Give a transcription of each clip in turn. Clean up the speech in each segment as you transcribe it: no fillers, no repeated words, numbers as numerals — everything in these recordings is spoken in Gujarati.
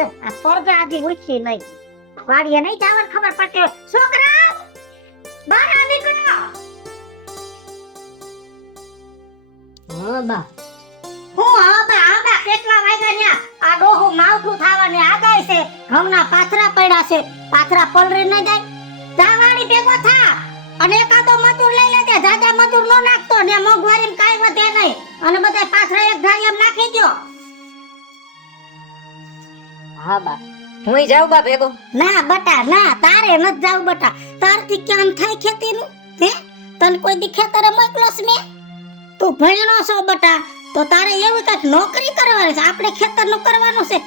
લે આ સ્વર્ગ આજી ઉઠી નહીં વાડીએ નહીં જવાનું ખબર પડતી હોય છોકરા બહાર આ નીકળો હા બા કેટલા વાગ્યા ન્યા આ ડોહો માવઠું થાવાની આગાઈ છે ઘઉંના પાથરા પડ્યા છે પાથરા પલરી ન જાય જાવાણી ભેગો થા અને એકાદો મજૂર લઈ લેજે જાજા મજૂર નો નાખતો ને મોંઘવારીમાં કાઈ વધે નહીં અને બધા પાથરા એક ધારિયામ નાખી દો હા બા હુંય જાઉં બા ભેગો ના બટા ના તારે ન જાવ બટા તારથી કેમ થાય ખેતીનું હે તને કોઈ દી ખેતરે મોકલોસ મે તું ભણ્યો છો બટા તો તારે એવી કઈક નોકરી કરવાની છે આપણે ખેતરનું કરવાનું છે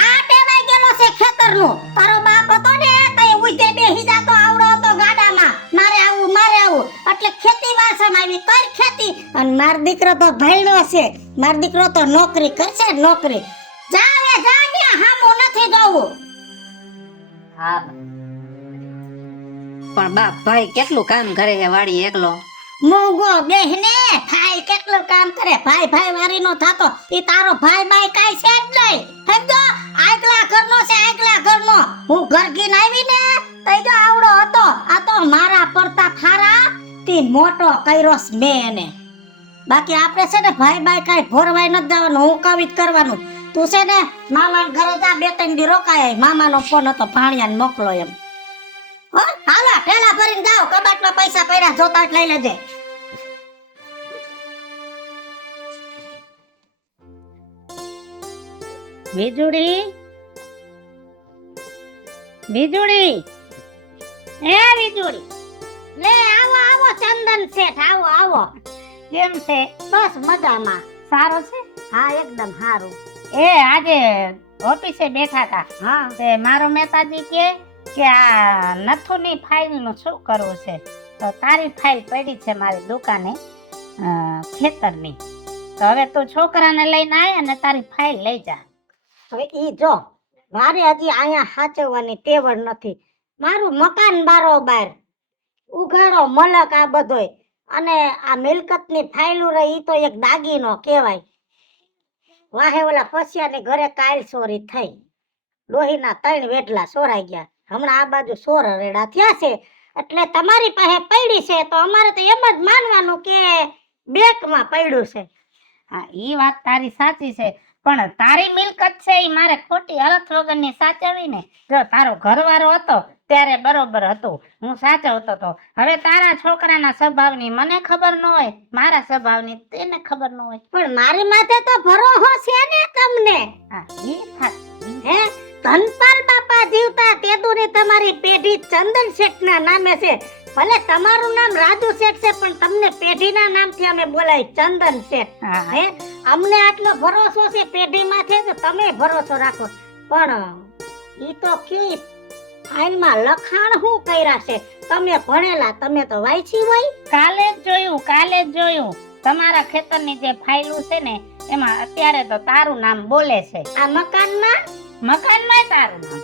આ ટેવાઈ ગયેલો છે ખેતરનું તારો બાપ હતો ને તઈ ઉજે બેહી જાતો આવડો હતો ગાડામાં મારે આવું એટલે ખેતી વાસણ આવી કર ખેતી અને માર દીકરો તો ભણ્યો છે માર દીકરો તો નોકરી કરશે નોકરી જા ને હામો નથી જવું હા પણ બાપ ભાઈ કેટલું કામ કરે છે વાડી એકલો મોગો બેહને ભાઈ કેટલું કામ કરે ભાઈ વારી નો થાતો ઈ તારો ભાઈ બાઈ કાઈ છે જ નહીં સમજો આગલા ઘરનો છે આગલા ઘરનો હું ઘરગીન આવી ને તઈ જો આવડો હતો આ તો મારા પડતા થારા તી મોટો કઈરોસ મે એને બાકી આપણે છે ને ભાઈ બાઈ કાઈ ભોરવાઈ ન જવાનું હું કવિત કરવાનું તું છે ને મામા ઘરે જા બે ત્રણ દી રોકાય મામાનો ફોન હતો ભાણિયાને મોકલો એમ હો હાલો ઠેલા ભરીને જાઓ કબાટમાં પૈસા પડ્યા જોતા લઈ લેજે વીજળી એ વીજળી લે આવો ચંદન શેઠ આવો કેમ છે બસ મજામાં સારો છે હા એકદમ સારું એ આજે ઓફિસે બેઠા હતા હા તે મારો મહેતાજી કે આ નથુની ફાઇલ નું શું કરવું છે તો તારી ફાઇલ પડી છે મારી દુકાને ખેતરની તો હવે તું છોકરાને લઈને આયા ને તારી ફાઇલ લઈ જા હવે ઈ જો મારે હજી અહીંયા સાચવવાની તેવડ નથી મારું મકાન બારોબાર ઉઘાડો મલક આ બધોય અને આ મિલકતની ફાઇલું રહી ઈ તો એક દાગીનો કહેવાય વાહે ઓલા પસિયાની ઘરે કાયલ ચોરી થઈ લોહીના 3 વેઢલા ચોરાઈ ગયા હમણાં આ બાજુ ચોર રેડા થયા છે એટલે તમારી પાસે પડી છે તો અમારે તો એમ જ માનવાનું કે બેંકમાં પડ્યું છે હા ઈ વાત તારી સાચી છે પણ તારી મિલકત છે ઈ મારે ખોટી અરથ વગરની સાચવી ને જો તારો ઘરવાળો હતો ત્યારે બરોબર હતું હું સાચવતો તો હવે તારા છોકરાના સ્વભાવની મને ખબર ન હોય મારા સ્વભાવની તેને ખબર ન હોય પણ મારી માથે તો ભરોસો છે ને તમને હા ઈ હે ધનપાલ બાપા જીવતા તેદુની તમારી પેઢી ચંદન શેઠના નામે છે ભલે તમારું નામ રાજુ શેઠ છે પણ તમને પેઢીના નામથી અમે બોલાય ચંદન શેઠ હે અમને આટલો ભરોસો છે પેઢીમાંથી તો તમે ભરોસો રાખો પણ ઈ તો કી ફાઇલમાં લખાણ હું કર્યા છે તમે ભણેલા તમે તો વાંચી હોય કાલે જ જોયું તમારા ખેતરની જે ફાઇલું છે ને એમાં અત્યારે તો તારું નામ બોલે છે આ મકાનમાં તારું નામ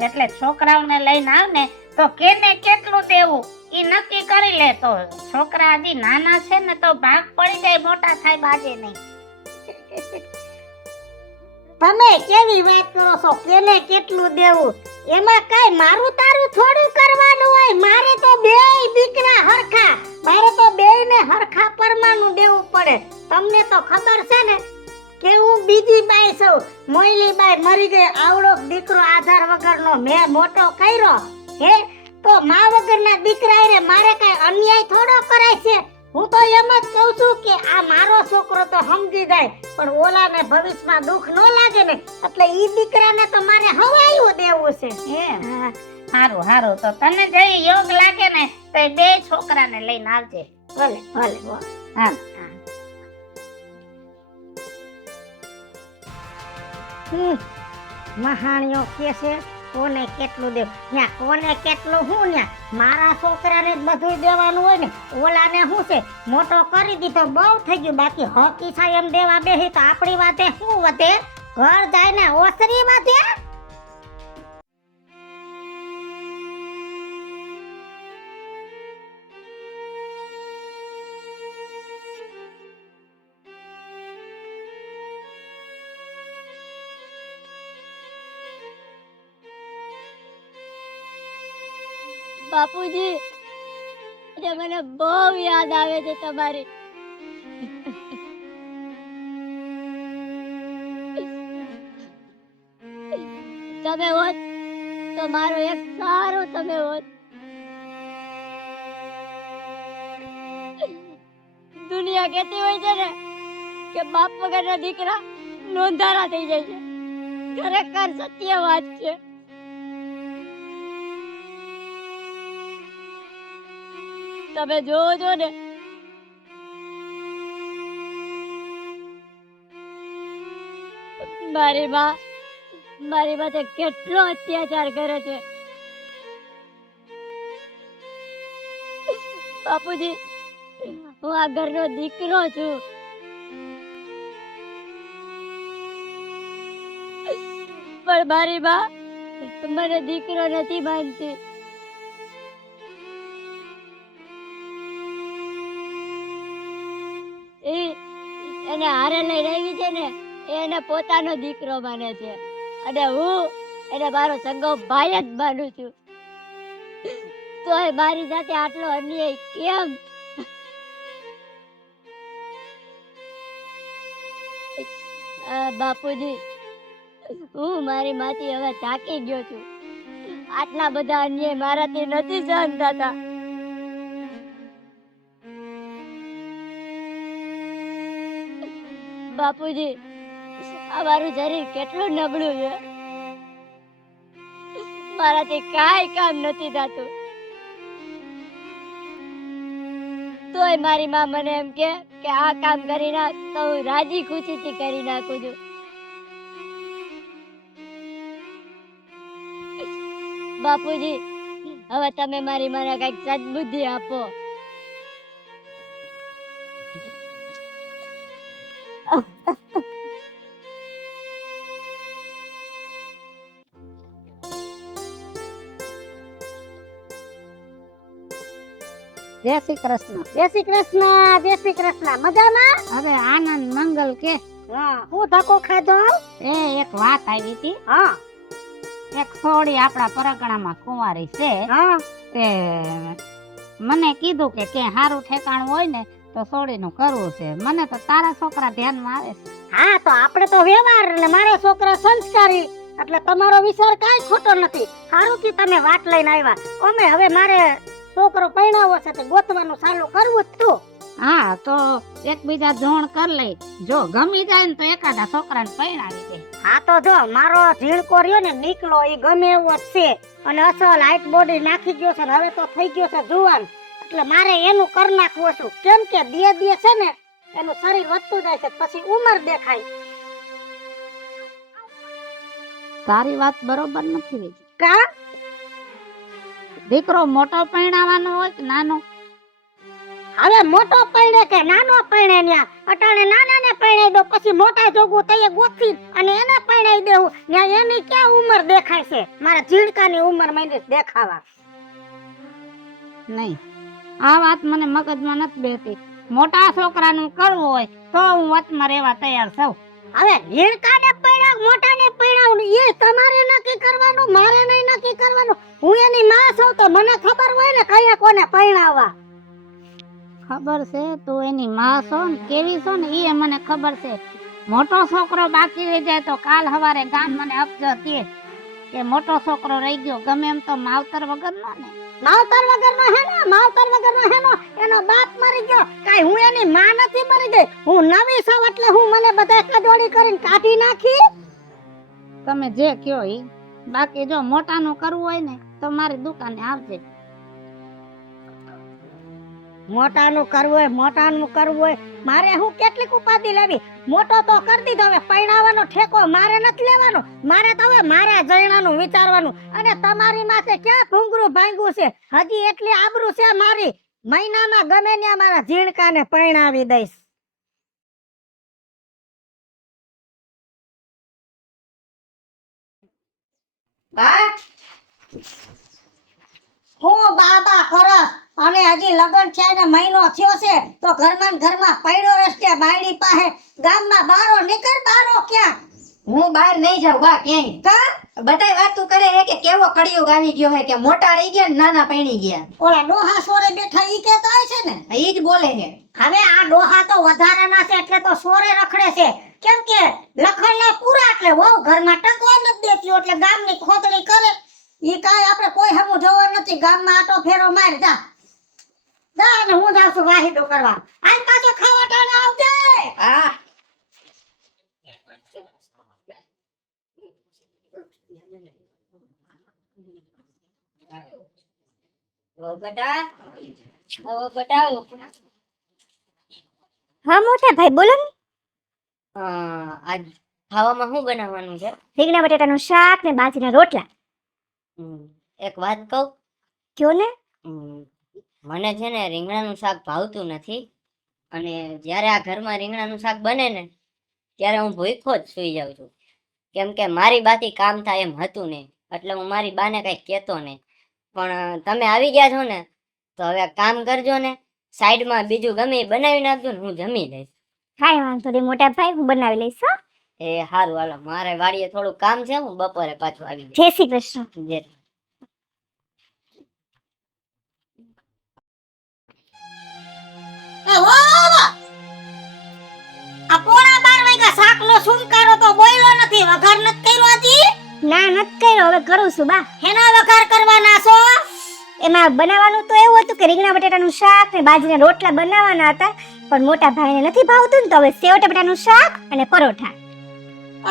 એટલે છોકરાઓને લઈને આવ ને તો કેને કેટલું દેવું ઈ નક્કી કરી લે તો છોકરા હજી નાના છે ને તો ભાગ પડી જાય મોટા થાય બાજે નહીં તમે કેવી વાત કરો છો કેને કેટલું દેવું એમાં કઈ મારું તારું થોડું કરવાનું હોય મારે તો બેય દીકરા હરખા મારે તો બેયને હરખા પરમાનું દેવું પડે તમને તો ખબર છે ને કે હું બીજી બાઈ છું મોયલી બાઈ મરી ગઈ આવડો દીકરો આધાર વગરનો મેં મોટો કર્યો હે તો મા વગરના દીકરા રે મારે કઈ અન્યાય થોડો કરાય છે હું તો એમ જ કહું છું કે આ મારો છોકરો તો સમજી જાય પણ ઓલાને ભવિષ્યમાં દુઃખ ન લાગે ને એટલે ઈ દીકરાને તો મારે હવાયું દેવું છે હારું તો તને જે યોગ લાગે ને તો બે છોકરાને લઈને આવજે ભલે હા મહાણીઓ કે છે કોને કેટલું દેવ ન્યા કોને કેટલું હું ન્યા મારા છોકરાને જ બધું દેવાનું હોય ને ઓલાને શું છે મોટો કરી દીધો બહુ થઈ ગયું બાકી હોકી થાય એમ દેવા બેહી તો આપણી વાતે શું વધે ઘર જાય ને ઓસરી વધે બાપુજી આજે મને બહુ યાદ આવે છે તમારી. તમે હોત તો મારો એક સારો તમે હોત. દુનિયા કહેતી હોય છે ને કે બાપ વગરના દીકરા નોંધારા થઈ જાય છે. ખરેખર સત્ય વાત છે. તમે જોજો ને મારી માથે કેટલો અત્યાચાર કરે છે. બાપુજી હું આ ઘરનો દીકરો છું. પણ મારી બા મને દીકરો નથી માનતી. એને હારે લઈને આવી છે ને એને પોતાનો દીકરો માને છે અને હું એને મારો સગો ભાઈ જ માનું છું. તો મારી સાથે આટલો અન્યાય કેમ? બાપુજી હું મારી માથી હવે થાકી ગયો છું. આટલા બધા અન્યાય મારાથી નથી સહન થતા. બાપુજી આ મારું શરીર કેટલું નબળું છે. મારાથી કાંઈ કામ નથી થતું. તોય મારી માં મને એમ કે આ કામ કરી નાખ તો હું રાજી ખુશીથી કરી નાખું છું. બાપુજી હવે તમે મારી મને કઈક સદબુદ્ધિ આપો. જય શ્રી કૃષ્ણ. જય શ્રી કૃષ્ણ. જય શ્રી કૃષ્ણ. મજામાં? હવે આનંદ મંગલ કે હું ધક્કો ખાધો? એક વાત આવી હતી. હા. એક સોડી આપણા પરગણામાં કુંવારી છે. હા. તે મને કીધું કે હારું ઠેકાણું હોય ને તો સોડીનું કરવું છે. મને તો તારા છોકરા ધ્યાનમાં આવે છે. હા તો આપણે તો વ્યવહાર ને મારા છોકરા સંસ્કારી એટલે તમારો વિચાર કાંઈ ખોટો નથી. સારું કે તમે વાત લઈને આવ્યા. અમે હવે મારે છોકરો પરણાવો છે તો ગોતવાનું ચાલુ કરવું જ તું. હા તો એકબીજા જોણ કર લઈ. જો ગમી જાય ને તો એકાદા છોકરાને પરણાવી દે. હા તો જો મારો ઝીણકો રહ્યો ને નીકળો એ ગમે એવો જ છે અને અસલ હાઈટ બોડી નાખી ગયો છે. હવે તો થઈ ગયો છે જુવાન એટલે મારે એનું કરી નાખવું છું. કેમ કે દે છે ને એનું શરીર વધતું જાય છે પછી ઉંમર દેખાય. તારી વાત બરોબર નથી. કા દીકરો મોટો પરણાવવાનો હોય કે નાનો? હવે મોટો પરણે કે નાનો પરણે ન્યા અટાણે નાનાને પરણાઈ દો પછી મોટા જોગું તઈએ ગોથી અને એને પરણાઈ દેવું. ન્યા એની ક્યાં ઉંમર દેખાય છે? મારા ઝીણકાની ઉંમર મને દેખાવા નહીં. આ વાત મને મગજમાં નથી બેસતી. મોટા છોકરાનું કરવું હોય તો હું વચમાં રહેવા તૈયાર છું. હવે ઝીણકાને પરણાવ મોટાને પરણાવ એ તમારે નક્કી કરવાનું, મારે નહીં નક્કી કરવાનું. હું એની માં છું તો મને ખબર હોય ને કયા કોને પરણાવવા. ખબર છે તું એની માં છો ને કેવી છો ને એ મને ખબર છે. મોટો છોકરો બાકી રહી જાય તો કાલ સવારે ગામ મને અપજો કે મોટો છોકરો રહી ગયો. ગમે એમ તો માવતર વગરનો ને. માવતર વગરનો હેનો, માવતર વગરનો હેનો. એનો બાપ મરી ગયો કાઈ હું એની માં નથી મરી ગઈ. હું નવી છું એટલે હું મને બધા કદોડી કરીને કાઢી નાખી. તમે જે કયો ઈ. બાકી જો મોટાનું કરવું હોય ને તો મારી દુકાને આવજે. મોટાનું કરવું હોય મારે હું કેટલીક ઉપાધિ લેવી. મોટો તો કરી દીધો. હવે પરણાવવાનો ઠેકો મારે નથી લેવાનો. મારે તો હવે મારા જયણાનું વિચારવાનું. અને તમારી માથે ક્યાં ભૂંગરું ભાંગ્યું છે? હજી એટલી આબરૂ છે મારી. મહિનામાં ગમે ત્યાં મારા ઝીણકાને પરણાવી દઈશ. બા હું બાબા ખરસ અને હજી લગન થયા ને મહિનો થયો છે તો ઘરમાં પડ્યો રસ્તે બાયડી પાસે ગામમાં બારો નીકળ. બારો ક્યાં હું બહાર નહીં જાઉં બા ક્યાંય બધાય વાતું કરે છે કે કેવો કળિયુગ આવી ગયો છે કે મોટા રહી ગયા ને નાના પૈણી ગયા. ઓલા ડોહા સોરે બેઠા ઈ કહેતા હશે ને. ઈ જ બોલે છે. હવે આ ડોહા તો વધારાના છે એટલે તો સોરે રખડે છે. કેમ કે લખણના પૂરા એટલે વહુ ઘરમાં ટકવા નથી દેતી એટલે ગામની ખોતડી કરે. ઈ કાંઈ આપણે કોઈ હમું જોવા નથી. ગામમાં આટો ફેરો માર જા ને હું જાઉં છું વાહિદો કરવા. આજ પાછો ખાવા ટાણે આવજે. હા હા મોટા ભાઈ બોલો ને. આજ ખાવામાં શું બનાવવાનું છે? રીંગણા બટાટાનું શાક ને બાજરીના રોટલા. એક વાત કહું? કયો ને. મને છે ને રીંગણાનું શાક ભાવતું નથી અને જ્યારે આ ઘરમાં રીંગણાનું શાક બને ને ત્યારે હું ભૂખ્યો જ સૂઈ જાઉં છું. કેમ કે મારી બાથી કામ થાય એમ હતું નહીં એટલે હું મારી બાને કઈ કહેતો નહીં. પણ તમે આવી ગયા છો ને તો હવે કામ કરજો ને, સાઈડમાં બીજું ગમે એ બનાવી નાખજો ને, હું જમી લઈશ. કાંઈ વાંધો નહીં મોટા ભાઈ, હું બનાવી લઈશ હો. એ સારું હાલો, મારે વાડીએ થોડું કામ છે, હું બપોરે પાછું આવી જય શ્રી કૃષ્ણ. જઈશ. એ વાહ! આ પોણા 12 વાગ્યા શાકનો સુમકારો તો બોયલો નથી. વઘાર નથી કર્યો હજી? ના નથી કર્યો, હવે કરું છું બા. હેના વઘાર કરવાના છો? એમાં બનાવવાનું તો એવું હતું કે રીંગણા બટાટાનું શાક ને બાજરીના રોટલા બનાવવાના હતા, પણ મોટા ભાઈને નથી ભાવતું ને તો હવે સેવ ટમેટાનું શાક અને પરોઠા.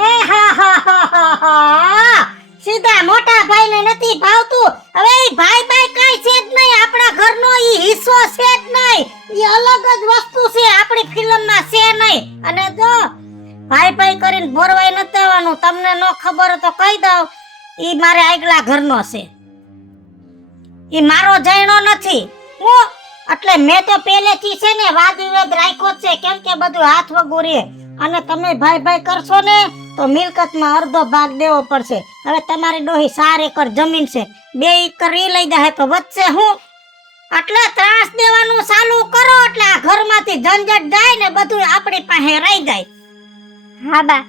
એ હા હા હા હા, સીધા મોટા ભાઈને નથી ભાવતું. હવે ઈ ભાઈ ભાઈ કાઈ છે જ નહીં. આપણા ઘરનો ઈ હિસ્સો છે જ નહીં. ઈ અલગ જ વસ્તુ છે, આપણી ફિલ્મમાં છે નહીં. અને જો ભાઈ ભાઈ કરીને બોરવાઈ નથી દેવાનું. તમને નો ખબર હોય તો કહી દઉં, ઈ મારે આગલા ઘરનો છે. ઈ મારો જઈનો નથી. હું એટલે મેં તો પહેલેથી છે ને વાદ વિવાદ રાખ્યો જ છે. કેમ કે બધું હાથ વગું રે. અને તમે ભાઈ ભાઈ કરશો ને તો મિલકતમાં અડધો ભાગ દેવો પડશે. હવે તમારી ડોહી 4 એકર જમીન છે, 2 એકર ઈ લઈ જાય તો વચ્ચે હું એટલે ત્રાસ દેવાનું ચાલુ કરો એટલે આ ઘરમાંથી ઝંઝટ જાય ને બધું આપણી પાસે રહી જાય. હા બા,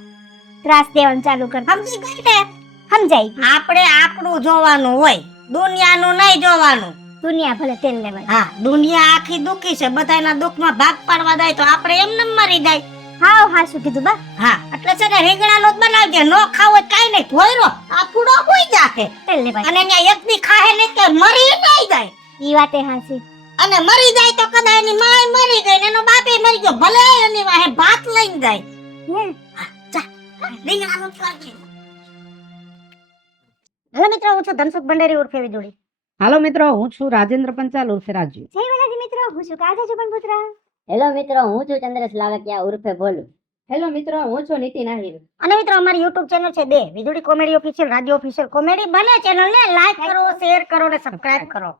ત્રાસ દેવાનું ચાલુ કર. સમજી ગઈ ને? સમજાઈ. આપણે આપણું જોવાનું હોય, દુનિયાનું નહીં જોવાનું. દુનિયા ભલે તેલ લેવાય. હા, દુનિયા આખી દુખી છે, બધાના દુઃખમાં ભાગ પાડવા જાય તો આપણે એમને મરી જાય. હા હા, શું કીધું બા? હા, એટલે છે ને રીંગણાનો જ બનાવજે. નો ખાવો કાઈ નહીં, ધોઈરો આ ફૂડો હોઈ જાશે. તેલ લેવાય. અને ત્યાં એકની ખાહે નહીં કે મરી નહીં જાય. ઈ વાતે હાસી. અને મરી જાય તો કદાચ એની માય મરી ગઈ ને એનો બાપે મરી ગયો, ભલે એની વાહે ભાત લઈને જાય. હે રીંગણાનું જ કરજે. હેલો મિત્રો, હું છું ધનસુખ ભંડારી ઉર્ફે વિજોડી. હાલો મિત્રો, હું છું રાજેન્દ્ર પંચાલ ઉર્ફે રાજુ. જય માતાજી મિત્રો, હું છું કાજા છું પણ પુત્ર. હેલો મિત્રો, હું છું ચંદ્રેશ લાલકિયા ઉર્ફે ભોલું. હેલો મિત્રો, હું છું નીતિન આહિર. અને મિત્રો અમારી YouTube ચેનલ છે 2 વિજોડી comedy official, Raju official comedy. બને ચેનલ ને લાઈક કરો, શેર કરો ને સબસ્ક્રાઇબ કરો.